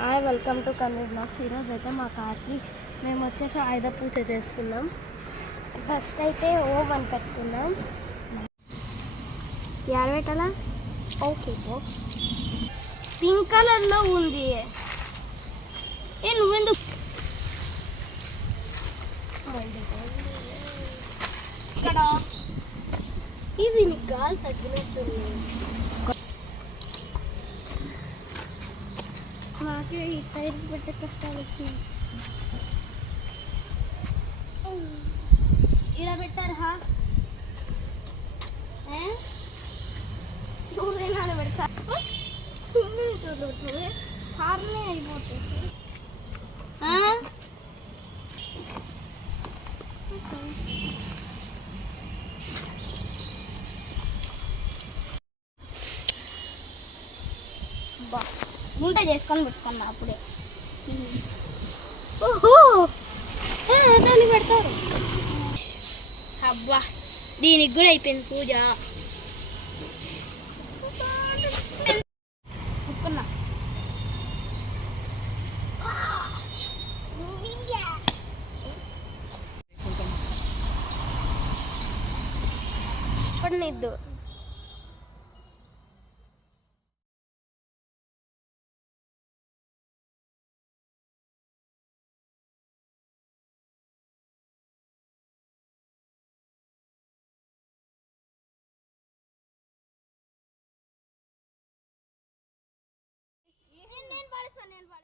Hi welcome to కన్వీ blogs ఈరోజు అయితే మా కార్కి మేము వచ్చేసి ఆయుధ పూజ చేస్తున్నాం. ఫస్ట్ అయితే ఓం అని పెట్టుకున్నాం యాడ పెట్టాలా? ఓకే పింక్ కలర్లో ఉంది. ఏ నువ్వెందుకు? ఇక్కడ. ఇది నీకు గాలి తగ్గినట్టుంది. Three, five, with the personality. इरा बेटा रहा हैं दो दिन आने बेटा मेरे तो दो तो है हारने आई बहुत हाँ बाप గుంట చేసుకొని పెట్టుకున్నా అప్పుడే. ఓహో! దాన్ని పెడతారు. అబ్బా! దీనికి కూడా అయిపోయింది పూజ. పెట్టుకున్నా పడినిద్దు నేను నేను పడేస్తాను నేను పడేస్తాను